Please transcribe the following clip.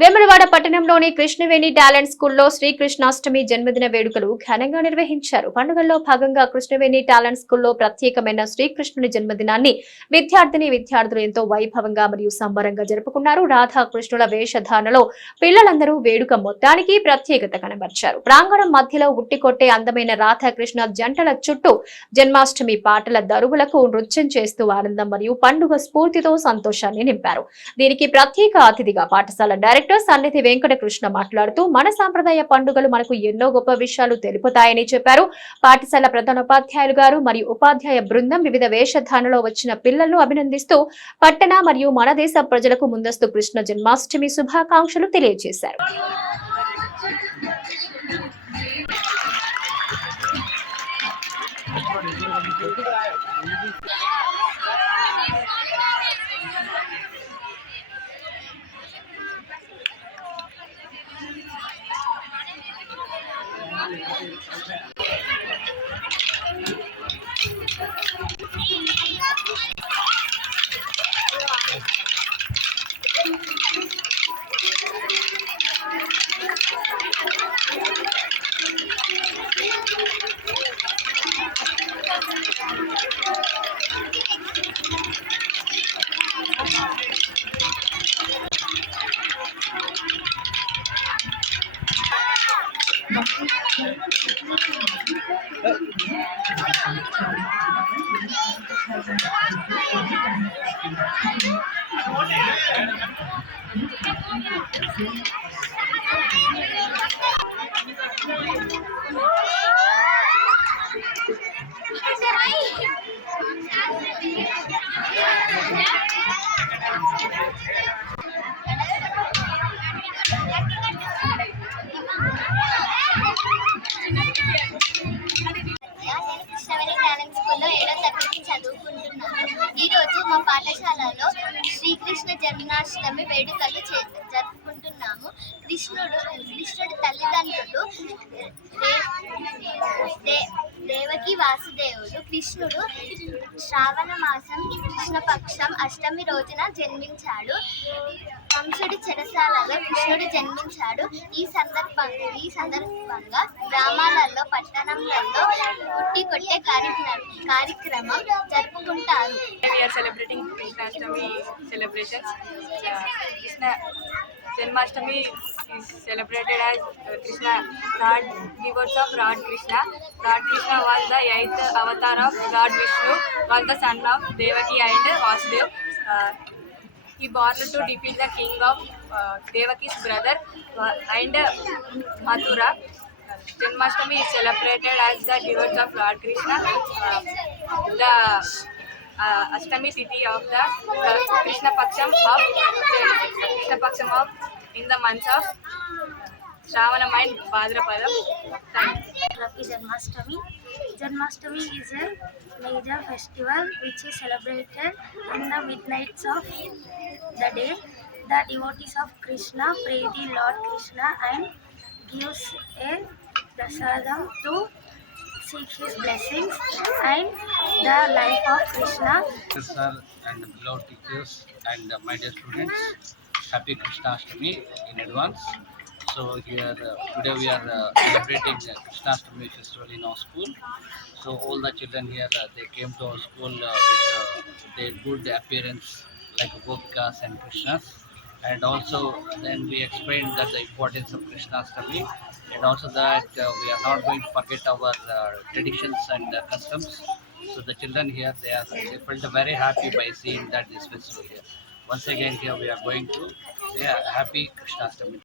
వేములవాడ పట్టణంలోని కృష్ణవేణి టాలెంట్ స్కూల్లో శ్రీకృష్ణాష్టమి జన్మదిన వేడుకలు ఘనంగా నిర్వహించారు. పండుగల్లో భాగంగా కృష్ణవేణి టాలెంట్ స్కూల్లో ప్రత్యేకమైన శ్రీకృష్ణుని జన్మదినాన్ని విద్యార్థిని విద్యార్థులు ఎంతో వైభవంగా మరియు సంబరంగా జరుపుకున్నారు. రాధాకృష్ణుల వేషధారణలో పిల్లలందరూ వేడుక మొత్తానికి ప్రత్యేకత కనబర్చారు. ప్రాంగణం మధ్యలో ఉట్టికొట్టే అందమైన రాధాకృష్ణ జంటల చుట్టూ జన్మాష్టమి పాటల దరువులకు నృత్యం చేస్తూ ఆనందం మరియు పండుగ స్ఫూర్తితో సంతోషాన్ని నింపారు. దీనికి ప్రత్యేక అతిథిగా పాఠశాల డైరెక్టర్ సన్నిధి వెంకటకృష్ణ మాట్లాడుతూ మన సాంప్రదాయ పండుగలు మనకు ఎన్నో గొప్ప విషయాలు తెలుపుతాయని చెప్పారు. పాఠశాల ప్రధానోపాధ్యాయులు గారు మరియు ఉపాధ్యాయ బృందం వివిధ వేషధారణలో వచ్చిన పిల్లలను అభినందిస్తూ పట్టణ మరియు మన దేశ ప్రజలకు ముందస్తు కృష్ణ జన్మాష్టమి శుభాకాంక్షలు తెలియజేశారు. いいねいいね。え పాఠశాలలో శ్రీకృష్ణ జన్మాష్టమి వేడుకలు చే జరుపుకుంటున్నాము. కృష్ణుడు కృష్ణుడి తల్లిదండ్రులు దే- దేవకి వాసుదేవుడు కృష్ణుడు శ్రావణ మాసం కృష్ణపక్షం అష్టమి రోజున జన్మించాడు. వంశుడి చెరసాలలో కృష్ణుడు జన్మించాడు. ఈ సందర్భంగా ఈ సందర్భంగా గ్రామాలలో పట్టణంలో పుట్టి కొట్టే కార్యక్రమం కార్యక్రమం జరుపుకుంటారు. Celebrating Krishnashtami celebrations Krishna Janmashtami celebrated as Krishna lord givers of lord Krishna lord Krishna was the eighth avatar of lord Vishnu was the son of Devaki and Vasudev he born to defeat the king of uh, Devaki's brother and Mathura. Janmashtami is celebrated as the devotees of Lord Krishna. Uh, the uh, Ashtami Tithi of the uh, Krishna Paksham of Krishna Paksham of in the months of Shravanam and Bhadrapadam. Thank you. Happy Janmashtami. Janmashtami is a major festival which is celebrated in the midnights of the day. The devotees of Krishna pray the Lord Krishna and gives a prasadam to seek his blessings and the life of Krishna sir and beloved teachers and my dear students happy Krishna krishnastami in advance so here uh, today we are uh, celebrating uh, krishnastami festival in our school so all the children here uh, they came to our school uh, with uh, their good appearance like gopikas and krishnas and also then we explained that the importance of krishnastami and also that uh, we are not going to forget our uh, traditions and uh, customs so the children here, they are they felt very happy by seeing that this festival here. Once again, here we are going to say a happy Krishnastami.